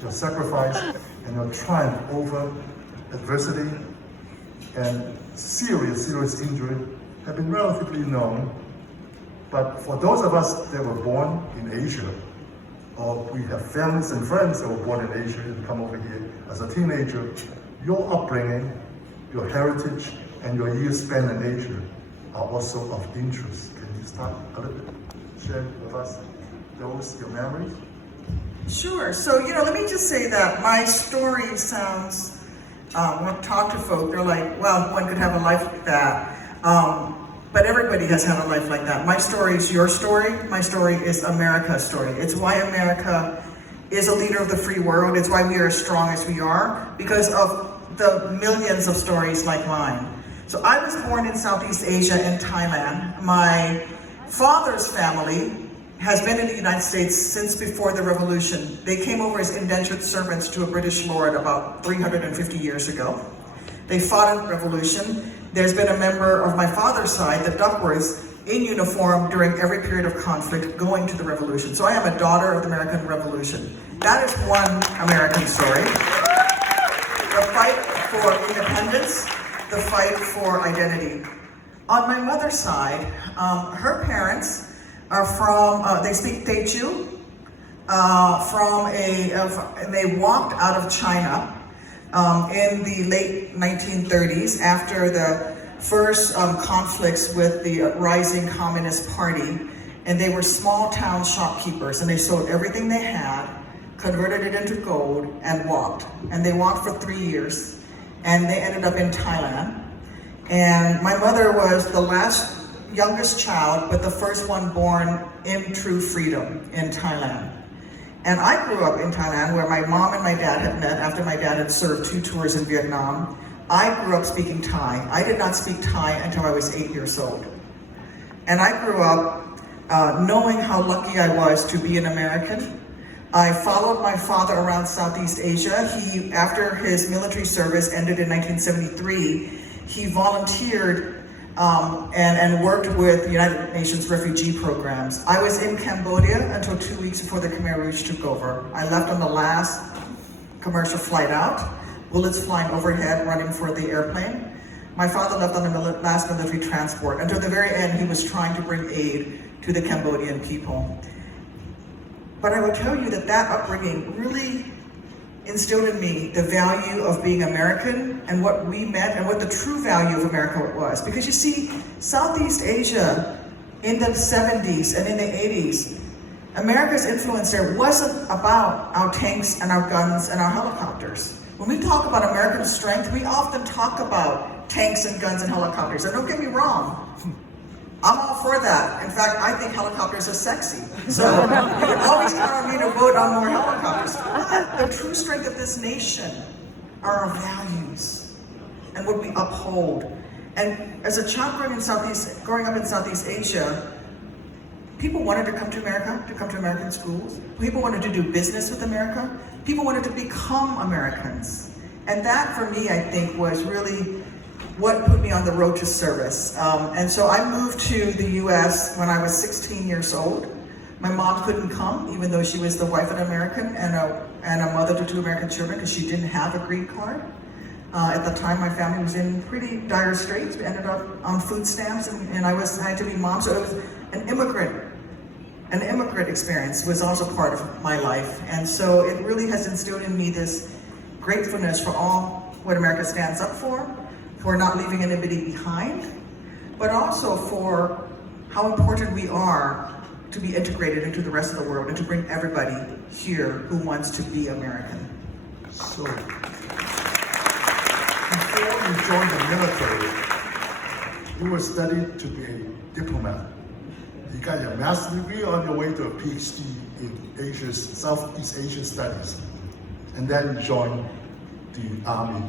Your sacrifice and your triumph over adversity and serious injury have been relatively known. But for those of us that were born in Asia, or we have families and friends that were born in Asia and come over here as a teenager, your upbringing, your heritage, and your years spent in Asia are also of interest. Can you start a little bit, share with us your memories? Sure. So, let me just say that my story sounds, when I talk to folk, they're like, well, one could have a life like that. But everybody has had a life like that. My story is your story. My story is America's story. It's why America is a leader of the free world. It's why we are as strong as we are, because of the millions of stories like mine. So I was born in Southeast Asia in Thailand. My father's family has been in the United States since before the revolution. They came over as indentured servants to a British lord about 350 years ago. They fought in the revolution. There's been a member of my father's side, the Duckworths, in uniform during every period of conflict going to the revolution. So I am a daughter of the American Revolution. That is one American story. The fight for independence, the fight for identity. On my mother's side, her parents are from, they speak Teochew, and they walked out of China in the late 1930s after the first conflicts with the rising Communist Party. And they were small town shopkeepers, and they sold everything they had, converted it into gold, and walked. And they walked for 3 years, and they ended up in Thailand. And my mother was the youngest child, but the first one born in true freedom in Thailand. And I grew up in Thailand, where my mom and my dad had met after my dad had served 2 tours in Vietnam. I grew up speaking Thai. I did not speak Thai until I was 8 years old. And I grew up knowing how lucky I was to be an American. I followed my father around Southeast Asia. After his military service ended in 1973, he volunteered and worked with the United Nations refugee programs. I was in Cambodia until 2 weeks before the Khmer Rouge took over. I left on the last commercial flight out, bullets flying overhead, running for the airplane. My father left on the last military transport. Until the very end, he was trying to bring aid to the Cambodian people. But I will tell you that upbringing really instilled in me the value of being American and what we meant and what the true value of America was. Because you see, Southeast Asia in the 70s and in the 80s, America's influence there wasn't about our tanks and our guns and our helicopters. When we talk about American strength, we often talk about tanks and guns and helicopters. And don't get me wrong, I'm all for that. In fact, I think helicopters are sexy. So you can always count on me to vote on more helicopters. The true strength of this nation are our values and what we uphold. And as a child growing up in Southeast Asia, people wanted to come to America, to come to American schools. People wanted to do business with America. People wanted to become Americans. And that, for me, I think, was really what put me on the road to service. And so I moved to the US when I was 16 years old. My mom couldn't come, even though she was the wife of an American and a mother to 2 American children, because she didn't have a green card. At the time, my family was in pretty dire straits. We ended up on food stamps, and I had to be mom. So it was an immigrant experience was also part of my life. And so it really has instilled in me this gratefulness for all what America stands up for not leaving anybody behind, but also for how important we are to be integrated into the rest of the world and to bring everybody here who wants to be American. So, before you joined the military, you were studying to be a diplomat. You got your master's degree on your way to a PhD in Southeast Asian Studies. And then you joined the Army,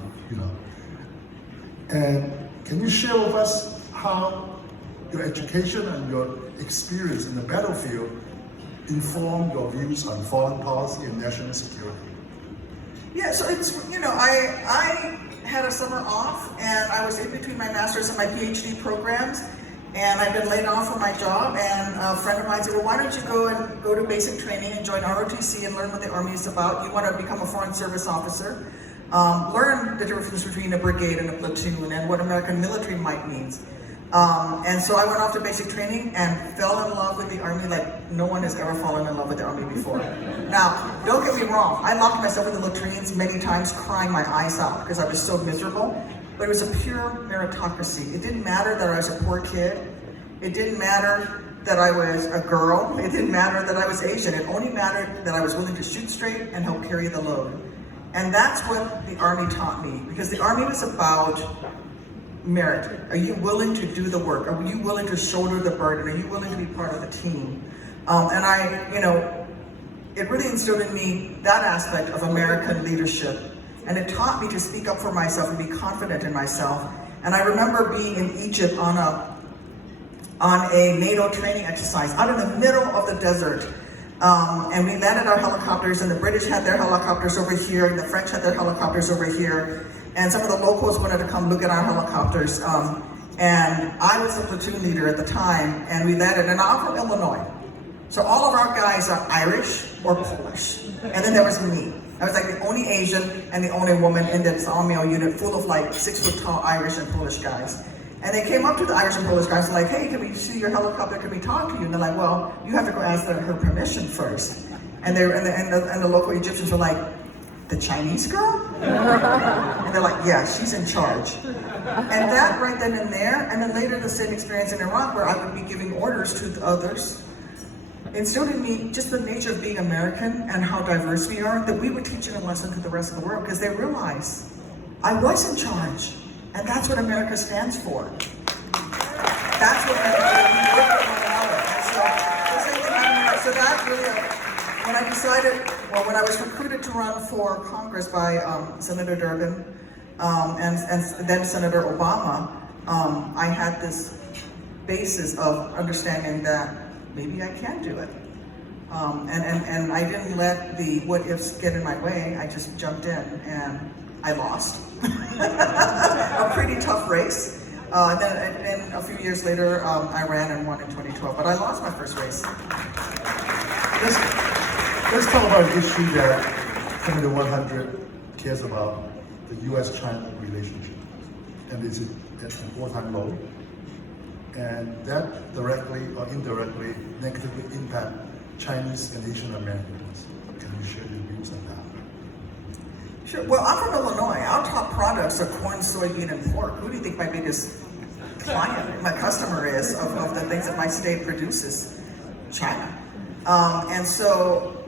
And can you share with us how your education and your experience in the battlefield inform your views on foreign policy and national security? Yeah, so it's, I had a summer off, and I was in between my master's and my PhD programs, And I'd been laid off from my job, and a friend of mine said, well, why don't you go to basic training and join ROTC and learn what the Army is about. You want to become a Foreign Service officer, learn the difference between a brigade and a platoon and what American military might means. And so I went off to basic training and fell in love with the Army like no one has ever fallen in love with the Army before. Now, don't get me wrong, I locked myself in the latrines many times crying my eyes out because I was so miserable, but it was a pure meritocracy. It didn't matter that I was a poor kid. It didn't matter that I was a girl. It didn't matter that I was Asian. It only mattered that I was willing to shoot straight and help carry the load. And that's what the Army taught me, because the Army was about merit. Are you willing to do the work? Are you willing to shoulder the burden? Are you willing to be part of the team? It really instilled in me that aspect of American leadership. And it taught me to speak up for myself and be confident in myself. And I remember being in Egypt on a NATO training exercise out in the middle of the desert. And we landed our helicopters, and the British had their helicopters over here, and the French had their helicopters over here. And some of the locals wanted to come look at our helicopters. And I was the platoon leader at the time, and we landed, and I'm from Illinois. So all of our guys are Irish or Polish. And then there was me. I was like the only Asian and the only woman in this all-male unit full of like 6-foot-tall Irish and Polish guys. And they came up to the Irish and Polish guys and like, hey, can we see your helicopter? Can we talk to you? And they're like, well, you have to go ask her permission first. And the local Egyptians were like, the Chinese girl? And they're like, yeah, she's in charge. And that right then and there, and then later the same experience in Iraq where I would be giving orders to the others, instilled in me just the nature of being American and how diverse we are, that we were teaching a lesson to the rest of the world, because they realized I was in charge. And that's what America stands for. That's what America is. We work with one another. And so the same thing happened. So that really, when I was recruited to run for Congress by Senator Durbin and then Senator Obama, I had this basis of understanding that maybe I can do it. And I didn't let the what ifs get in my way. I just jumped in and I lost. A pretty tough race. Then a few years later, I ran and won in 2012, but I lost my first race. Let's talk about an issue that Committee 100 cares about, the US-China relationship. And it's at an all-time low. And that directly or indirectly negatively impact Chinese and Asian Americans. Can you share your views on that? Sure. Well, I'm from Illinois. Our top products are corn, soybean, and pork. Who do you think my biggest client, my customer is of the things that my state produces? China. And so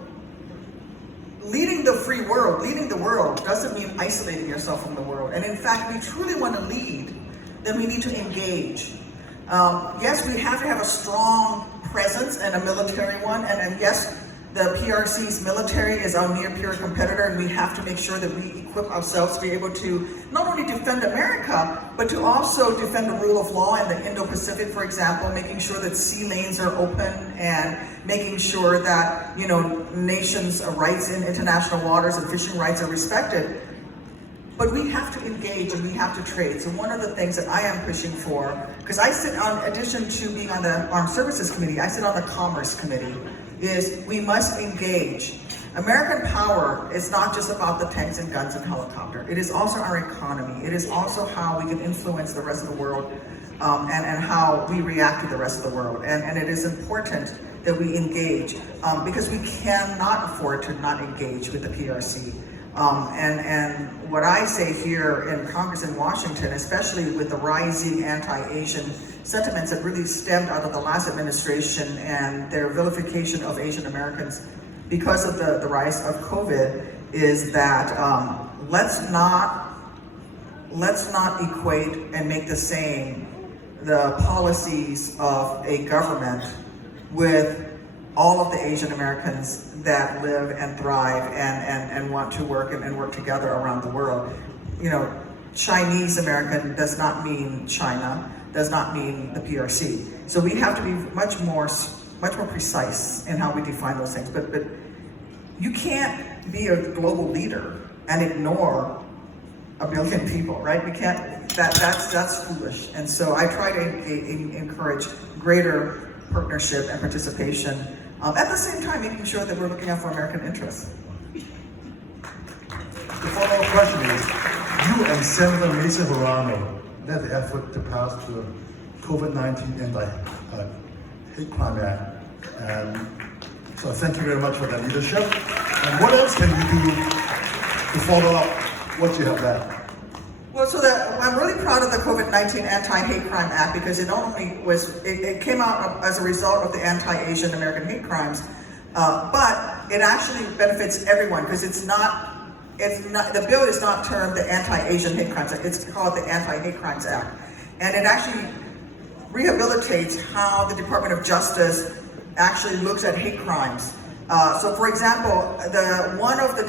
leading the free world, leading the world doesn't mean isolating yourself from the world. And in fact, if we truly want to lead, then we need to engage. Yes, we have to have a strong presence and a military one. And yes, the PRC's military is our near peer competitor, and we have to make sure that we equip ourselves to be able to not only defend America, but to also defend the rule of law in the Indo-Pacific, for example, making sure that sea lanes are open and making sure that, nations' rights in international waters and fishing rights are respected. But we have to engage and we have to trade. So one of the things that I am pushing for, because I sit on, in addition to being on the Armed Services Committee, I sit on the Commerce Committee, is we must engage. American power is not just about the tanks and guns and helicopter. It is also our economy. It is also how we can influence the rest of the world and how we react to the rest of the world. And it is important that we engage because we cannot afford to not engage with the PRC. And what I say here in Congress in Washington, especially with the rising anti-Asian sentiments that really stemmed out of the last administration and their vilification of Asian Americans because of the rise of COVID, is that let's not equate and make the same the policies of a government with all of the Asian Americans that live and thrive and want to work and work together around the world. Chinese American does not mean China, does not mean the PRC. So we have to be much more precise in how we define those things. But you can't be a global leader and ignore a billion people, right? We can't, that's foolish. And so I try to encourage greater partnership and participation, at the same time making sure that we're looking out for American interests. The follow-up question is, you and Senator Mason Verano led the effort to pass the COVID-19 Anti-Hate Crime Act. And so thank you very much for that leadership. And what else can you do to follow up what you have done? Well, I'm really proud of the COVID-19 Anti-Hate Crime Act because it not only it came out as a result of the anti-Asian American hate crimes, but it actually benefits everyone because the bill is not termed the Anti-Asian Hate Crimes Act, it's called the Anti-Hate Crimes Act. And it actually rehabilitates how the Department of Justice actually looks at hate crimes. So for example, one of the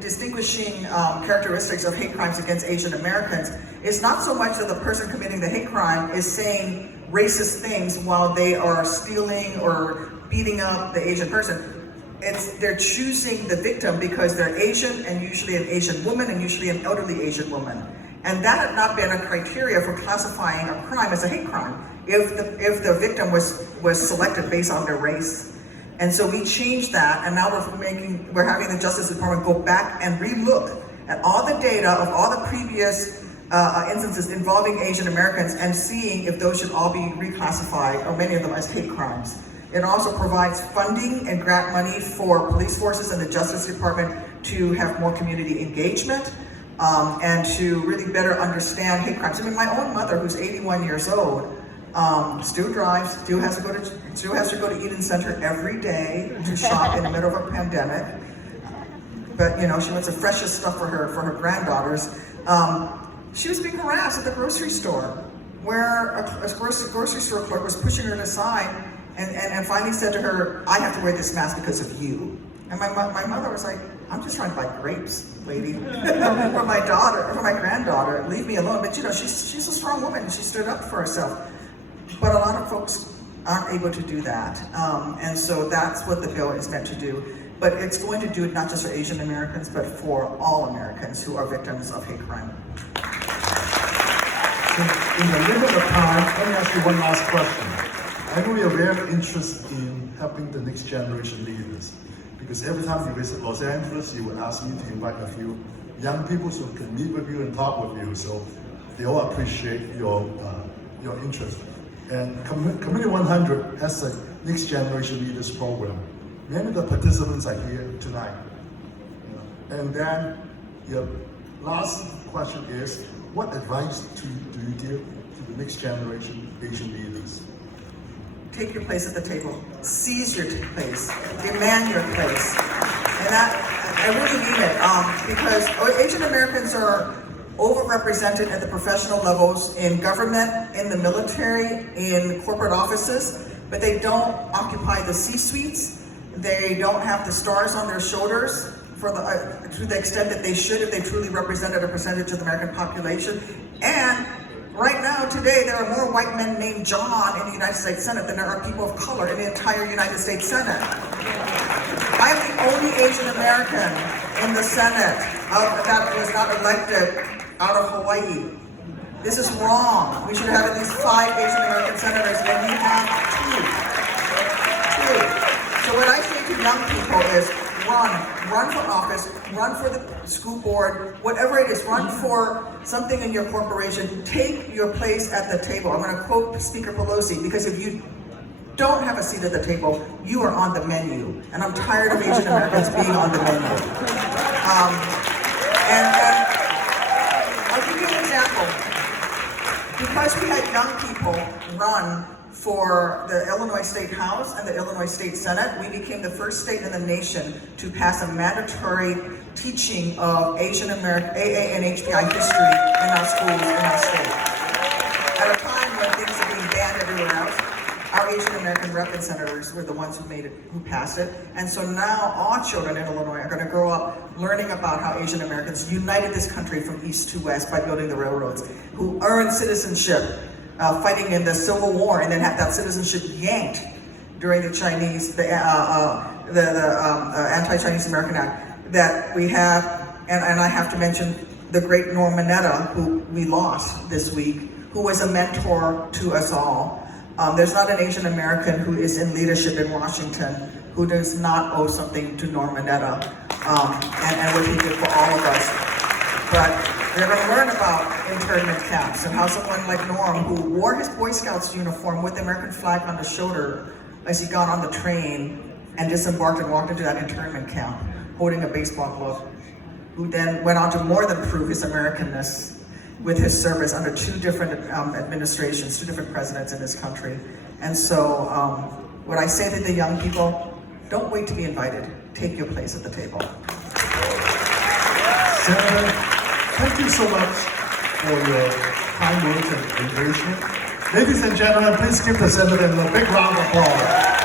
distinguishing characteristics of hate crimes against Asian Americans is not so much that the person committing the hate crime is saying racist things while they are stealing or beating up the Asian person. They're choosing the victim because they're Asian and usually an Asian woman and usually an elderly Asian woman. And that had not been a criteria for classifying a crime as a hate crime if the victim was selected based on their race. And so we changed that, and now we're having the Justice Department go back and relook at all the data of all the previous instances involving Asian Americans and seeing if those should all be reclassified, or many of them, as hate crimes. It also provides funding and grant money for police forces and the Justice Department to have more community engagement and to really better understand hate crimes. I mean, my own mother, who's 81 years old, still drives, still has to go to Eden Center every day to shop in the middle of a pandemic. But she wants the freshest stuff for her granddaughters. She was being harassed at the grocery store, where a grocery store clerk was pushing her aside and finally said to her, "I have to wear this mask because of you." And my mother was like, "I'm just trying to buy grapes, lady, for my daughter, or for my granddaughter. Leave me alone." But she's a strong woman, and she stood up for herself. But a lot of folks aren't able to do that. And so that's what the bill is meant to do. But it's going to do it not just for Asian Americans, but for all Americans who are victims of hate crime. In the limit of time, let me ask you one last question. I know you're very interested in helping the next generation leaders, because every time you visit Los Angeles, you would ask me to invite a few young people so can meet with you and talk with you. So they all appreciate your interest. And Committee 100 has a Next Generation Leaders program. Many of the participants are here tonight. And then your last question is, what advice do you give to the next generation Asian leaders? Take your place at the table. Seize your place. Demand your place. And I really mean it, because Asian Americans are overrepresented at the professional levels, in government, in the military, in corporate offices, but they don't occupy the C-suites. They don't have the stars on their shoulders to the extent that they should if they truly represented a percentage of the American population. And right now, today, there are more white men named John in the United States Senate than there are people of color in the entire United States Senate. I'm the only Asian American in the Senate that was not elected out of Hawaii. This is wrong. We should have at least 5 Asian American senators, and we have 2. So what I say to young people is run for office, run for the school board, whatever it is, run for something in your corporation. Take your place at the table. I'm going to quote Speaker Pelosi, because if you don't have a seat at the table, you are on the menu. And I'm tired of Asian Americans being on the menu. And I'll give you an example. Because we had young people run for the Illinois State House and the Illinois State Senate, we became the first state in the nation to pass a mandatory teaching of Asian American AA and HPI history in our schools in our state. At a time when things are being banned everywhere else, our Asian American rep and senators were the ones who passed it. And so now all children in Illinois are going to grow up learning about how Asian Americans united this country from east to west by building the railroads, who earned citizenship fighting in the Civil War, and then had that citizenship yanked during the anti-Chinese American Act that we have. And I have to mention the great Norm Mineta, who we lost this week, who was a mentor to us all. There's not an Asian American who is in leadership in Washington who does not owe something to Norm Mineta and what he did for all of us. But they're going to learn about internment camps and how someone like Norm, who wore his Boy Scouts uniform with the American flag on his shoulder as he got on the train and disembarked and walked into that internment camp holding a baseball glove, who then went on to more than prove his Americanness with his service under two different administrations, two different presidents in this country. And so what I say to the young people, don't wait to be invited. Take your place at the table. Senator, thank you so much for your kind words and engagement. Ladies and gentlemen, please give the Senator a big round of applause.